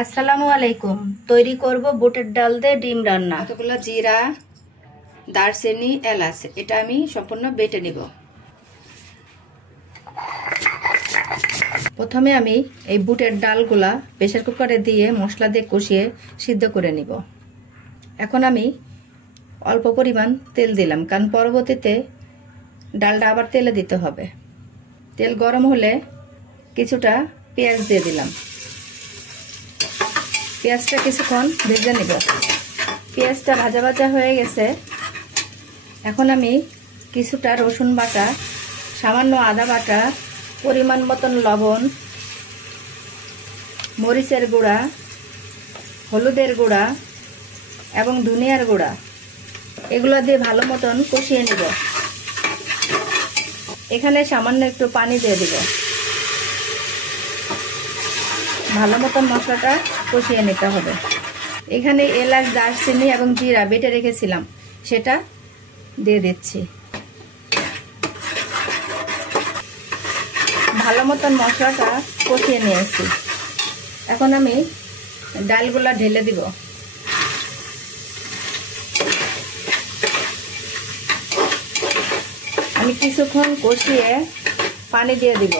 আসসালামু আলাইকুম। তৈরি করব বুটের ডাল দিয়ে ডিম রান্না। কতগুলো জিরা, দারচিনি, এলাচ এটা আমি সম্পূর্ণ বেটে নিব। প্রথমে আমি এই বুটের ডালগুলা প্রেসার কুকারে দিয়ে মশলা দিয়ে কষিয়ে সিদ্ধ করে নিব। এখন আমি অল্প পরিমাণ তেল দিলাম, কারণ পরবর্তীতে ডালটা আবার তেলে দিতে হবে। তেল গরম হলে কিছুটা পেঁয়াজ দিয়ে দিলাম। পেঁয়াজটা কিছুক্ষণ ভেজে নিব। পেঁয়াজটা ভাজা ভাজা হয়ে গেছে। এখন আমি কিছুটা রসুন বাটা, সামান্য আদা বাটা, পরিমাণ মতন লবণ, মরিচের গুঁড়া, হলুদের গুঁড়া এবং ধনিয়ার গুঁড়া এগুলো দিয়ে ভালো মতন কষিয়ে নিব। এখানে সামান্য একটু পানি দিয়ে দিব। ভালো মতন মশলাটা কষিয়ে নিতে হবে। এখানে এলাচ, দারচিনি এবং জিরা বেটে রেখেছিলাম, সেটা দিয়ে দিচ্ছি। ভালো মতন মশলাটা কষিয়ে নিয়েছি। এখন আমি ডালগুলা ঢেলে দিব। আমি কিছুক্ষণ কষিয়ে পানি দিয়ে দিব।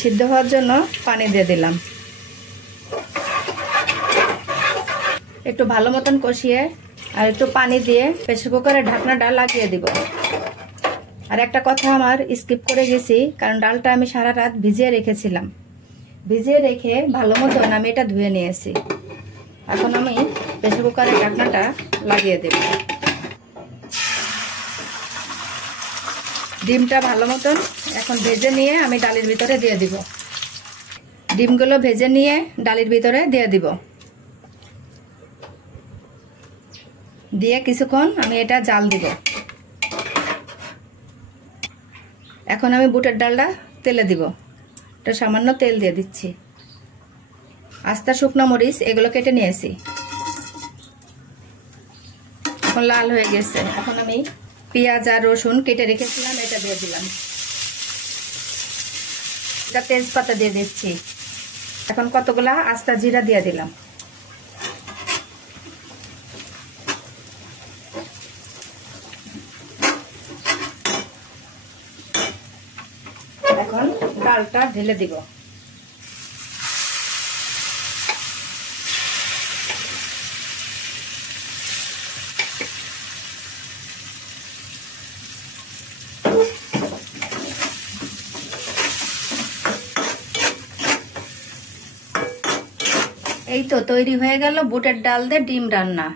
সিদ্ধ হওয়ার জন্য পানি দিয়ে দিলাম। একটু ভালো মতন কষিয়ে আর একটু পানি দিয়ে প্রেসার কুকারে ঢাকনাটা লাগিয়ে দিব। আর একটা কথা আমার স্কিপ করে গেছি, কারণ ডালটা আমি সারা রাত ভিজিয়ে রেখেছিলাম। ভিজিয়ে রেখে ভালো মতন আমি এটা ধুয়ে নিয়েছি। এখন আমি প্রেসার কুকারে ঢাকনাটা লাগিয়ে দেব। ডিমটা ভালো মতন এখন ভেজে নিয়ে আমি ডালের ভিতরে দিয়ে দিব। ডিমগুলো ভেজে নিয়ে ডালের ভিতরে দিয়ে দিব। দিয়ে কিছুক্ষণ আমি এটা জাল দিব। এখন আমি বুটের ডালটা তেলে দিব। এটা সামান্য তেল দিয়ে দিচ্ছি। আস্তা শুকনো মরিচ এগুলো কেটে নিয়েছি। এখন লাল হয়ে গেছে। এখন আমি পেঁয়াজ আর রসুন কেটে রেখেছিলাম, এটা দিয়ে দিলাম। এটা তেজপাতা দিয়ে দিচ্ছি। এখন কতগুলা আস্তা জিরা দিয়ে দিলাম। এখন ডালটা ঢেলে দিব। এই তো তৈরি হয়ে গেল বুটের ডাল দিয়ে ডিম রান্না।